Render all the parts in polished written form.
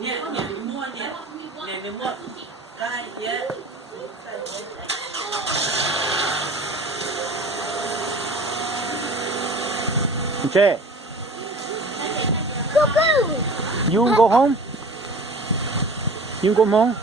Nè mình mua nè. Nè mình mua. Cái yeah. Okay. Cuckoo! You can go home. You can go home.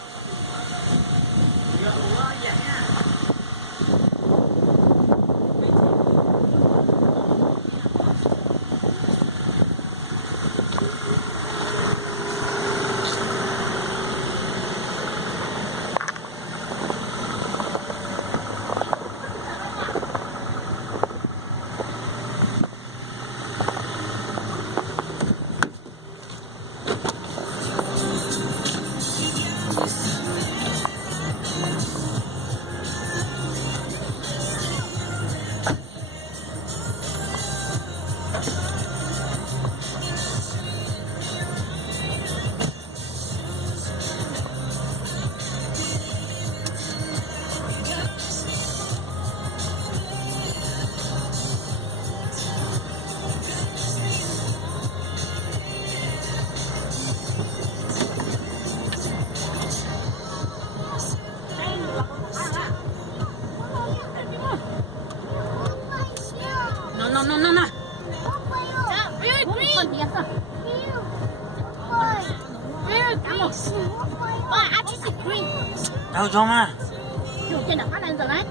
No. Đâu cho mà. Trên đặt phát lên rồi đấy.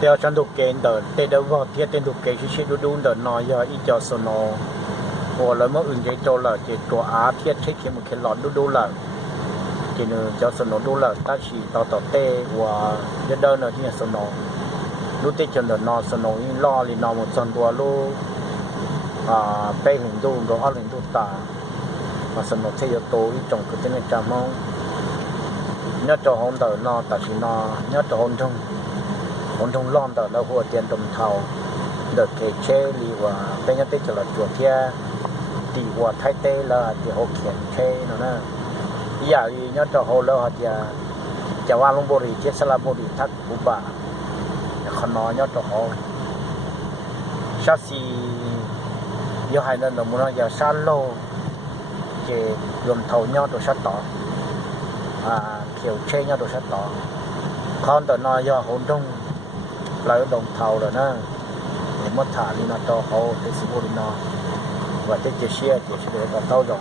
đeo chân đục kén đỡ tê đâu vào thiết tên đục kén chỉ đu đỡ nói giờ ít cho số nó hoặc là mất ứng cái cho là chỉ cho á thiết chế khi một cái lọt đu là chỉ nữa cho số nó đu là ta chỉ tao tê và giờ đơn là chỉ số nó lúc tê chân đỡ nó số nó lo thì nó một chân qua lúc bay hình đu rồi ăn hình đu ta mà số nó chơi tối trong cái tên này chả mong nhớ cho hôn đỡ nó ta chỉ nó nhớ cho hôn trong lon đỡ nó hoa tiền đồng thầu đợt kể chế li và bây giờ tết là chuột thia tỷ hoa thái tê là thì họ khiển chế nó nè giờ thì nhớ cho họ là thì chả qua long bồ đi chết sẽ là bồ đi thắt bù bà còn nó nhớ cho họ sát xì giờ hai lần đồng muốn giờ san lô thì gồm thầu nhau đồ sát tỏ kiểu chế nhau đồ sát tỏ con tờ nó do hôn trong lại đồng thầu rồi nè mất thả đi nó cho họ cái sự vô đi nó và cái chia sẻ để có tao rồi